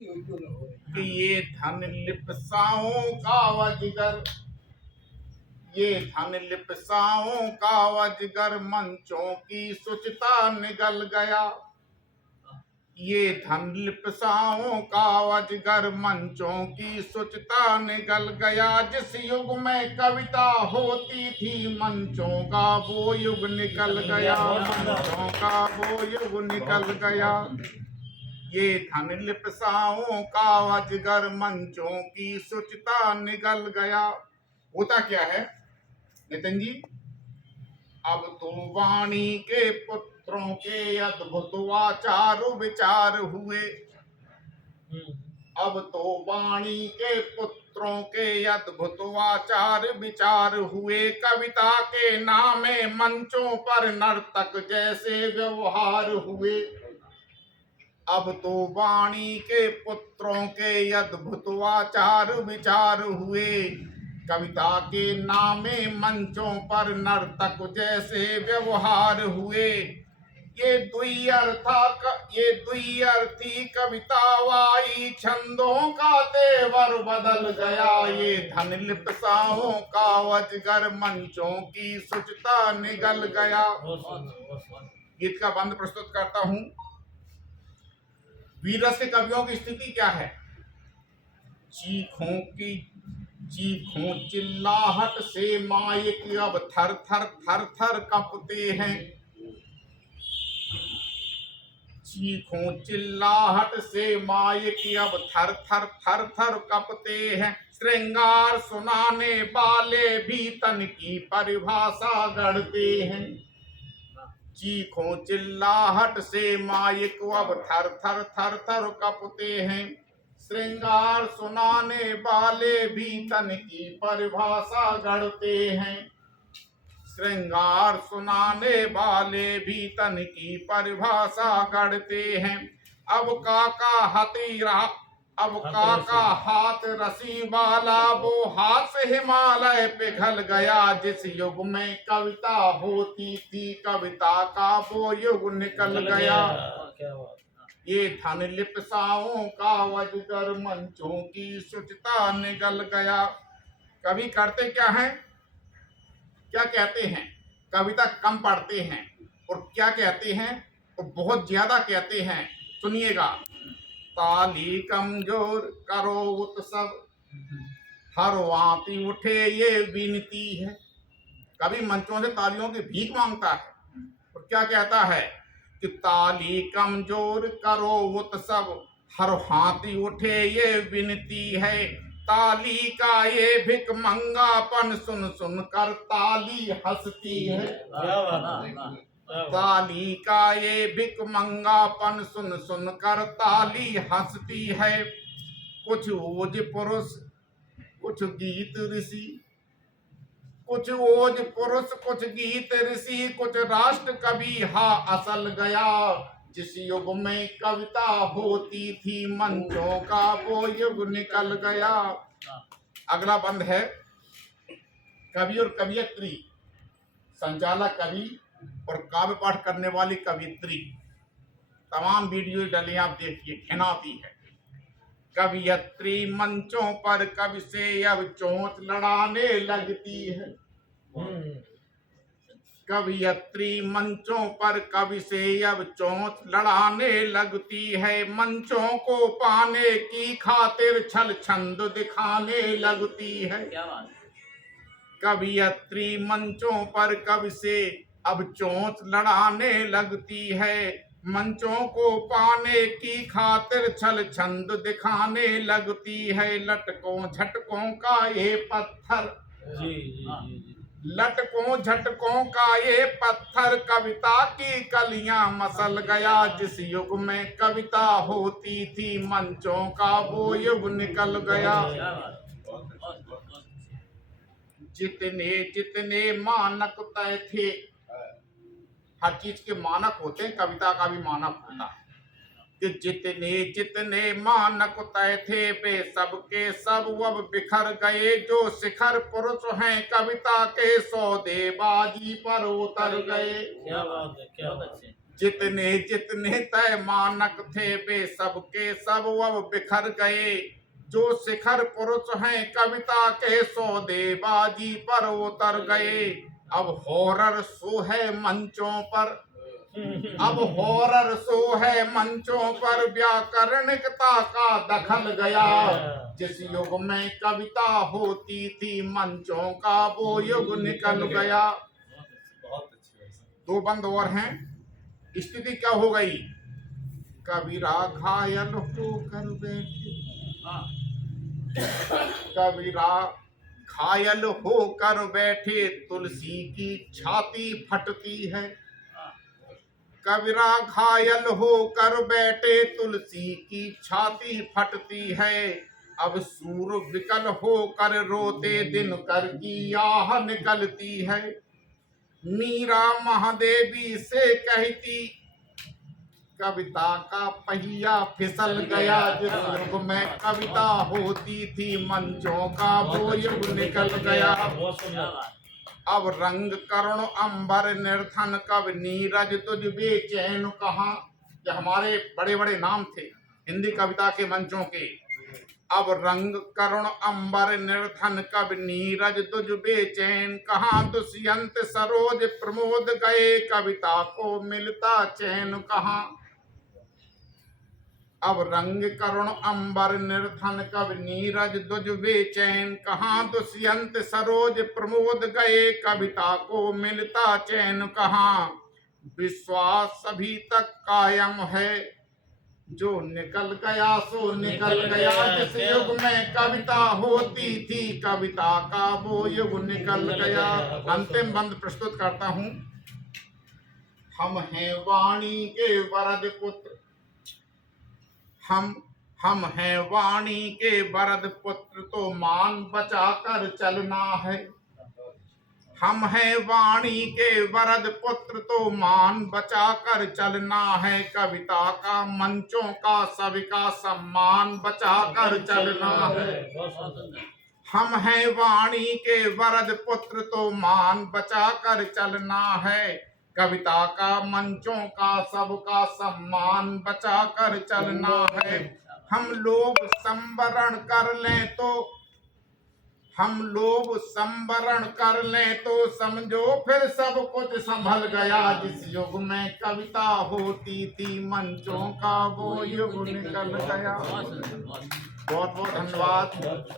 कि ये धन लिप्साओं का अजगर, ये धन लिप्साओं का अजगर मंचों की शुचिता निगल गया। ये धन लिप्साओं का अजगर मंचों की शुचिता निगल गया। जिस युग में कविता होती थी मंचों का वो युग निकल गया, मंचों का वो युग निकल गया। ये धन लिप्साओं का अजगर मंचों की शुचिता निगल गया। होता क्या है नितिन जी, अब तो वाणी के पुत्रों के अद्भुत आचार विचार हुए। अब तो वाणी के पुत्रों के अद्भुत आचार विचार हुए। कविता के नामे मंचों पर नर्तक जैसे व्यवहार हुए। अब तो वाणी के पुत्रों के अद्भुत आचार विचार हुए। कविता के नामे मंचों पर नर्तक जैसे व्यवहार हुए। ये द्विअर्थी कविता वाई छंदों का तेवर बदल गया। ये धन लिप्साओं का अजगर मंचों की शुचिता निगल गया। गीत का बंद प्रस्तुत करता हूं। वीरस के कवियों की स्थिति क्या है? चीखों चिल्लाहट से माइक अब थर थर कांपते हैं। चीखों चिल्लाहट से माइक अब थर थर कांपते हैं। श्रृंगार सुनाने वाले भी तन की परिभाषा गढ़ते हैं। चीखों चिल्लाहट से माइक अब थर थर कांपते हैं। श्रृंगार सुनाने वाले भी तन की परिभाषा गढ़ते हैं। श्रृंगार सुनाने वाले भी तन की परिभाषा गढ़ते हैं। अब काका हाथ रसी वाला वो हाथ से हिमालय पिघल गया। जिस युग में कविता होती थी कविता का वो युग निकल गया। ये धन लिप्साओं का अजगर मंचों की शुचिता निगल गया। कवि करते क्या हैं, क्या कहते हैं? कविता कम पढ़ते हैं और क्या कहते हैं, तो बहुत ज्यादा कहते हैं। सुनिएगा। ताली कमजोर करो उत्सव, हर वापी उठे ये विनती है। कवि मंचों से तालियों की भीख मांगता है और क्या कहता है कि ताली कमजोर करो उत्सव, हर हाथी उठे ये विनती है। ताली का ये भिक मंगापन सुन सुन कर ताली हंसती है। ताली का ये भिक मंगापन सुन सुन कर ताली हंसती है। कुछ ओज पुरुष कुछ गीत ऋषि, कुछ ओज पुरुष कुछ गीत ऋषि, कुछ राष्ट्र कवि हा असल गया। जिस युग में कविता होती थी मंचों का वो युग निकल गया। अगला बंद है। कवि और कवियत्री, संचालक कवि और काव्य पाठ करने वाली कवियत्री, तमाम वीडियो डले आप देखिए, घिनाती है। कवियत्री मंचों पर कवि से अब चोंच लड़ाने लगती है। कवियत्री मंचों पर कवि से अब चोंच लड़ाने लगती है। मंचों को पाने की खातिर छल छंद दिखाने लगती है। कवियत्री मंचों पर कवि से अब चोंच लड़ाने लगती है। मंचों को पाने की खातिर छल छंद दिखाने लगती है। लटकों झटकों का ये पत्थर, लटकों झटकों का ये पत्थर कविता की कलियां मसल गया। जिस युग में कविता होती थी मंचों का वो युग निकल गया। जितने जितने मानक तय थे, हर चीज के मानक होते हैं, कविता का भी मानक होता है। कि जितने जितने मानक तय थे वे सबके सब अब बिखर गए। जो शिखर पुरुष हैं कविता के सौदेबाजी पर उतर गए। क्या बात है, क्या बात है। जितने जितने तय मानक थे वे सबके सब अब बिखर गए। जो शिखर पुरुष हैं कविता के सौदेबाजी पर उतर गए। अब हॉरर शो है मंचों पर, अब हॉरर शो है मंचों पर, व्याकरणिकता का दखल गया। जिस युग में कविता होती थी मंचों का वो युग निकल गया। दो बंद और हैं। स्थिति क्या हो गई? कबीरा घायल होकर बैठे, कबीरा घायल होकर बैठे, तुलसी की छाती फटती है। कबीरा घायल होकर बैठे, तुलसी की छाती फटती है। अब सूर विकल होकर रोते, दिनकर की आह निकलती है। मीरा महादेवी से कहती, कविता का पहिया फिसल गया। जिस युग में कविता होती थी मंचों का वो युग निकल गया। अब रंग करुण अंबर निर्धन, कब नीरज तुझ बेचैन कहाँ। ये हमारे बड़े बड़े नाम थे हिंदी कविता के मंचों के। अब रंग करुण अंबर निर्धन, कब नीरज तुझ बेचैन कहाँ। दुष्यंत सरोज प्रमोद गए, कविता को मिलता चैन कहाँ। अब रंग करुण अंबर निर्धन, कब नीरज तुझ बेचैन कहाँ। दुष्यंत सरोज प्रमोद गए, कविता को मिलता चैन कहाँ। विश्वास अभी तक कायम है, जो निकल गया सो निकल गया। जिस युग में कविता होती थी कविता का वो युग निकल गया। अंतिम बंद प्रस्तुत करता हूँ। हम हैं वाणी के वरद पुत्र, हम हैं वाणी के वरद पुत्र, तो मान बचा कर चलना है। हम हैं वाणी के वरद पुत्र, तो मान बचा कर चलना है। कविता का मंचों का सबका सम्मान बचा कर चलना है। हम हैं वाणी के वरद पुत्र, तो मान बचा कर चलना है। कविता का मंचों का सबका सम्मान बचा कर चलना है। हम लोग संवरण कर लें तो, हम लोग संवरण कर लें तो समझो फिर सब कुछ संभल गया। जिस युग में कविता होती थी मंचों का वो युग निकल गया। बहुत बहुत धन्यवाद।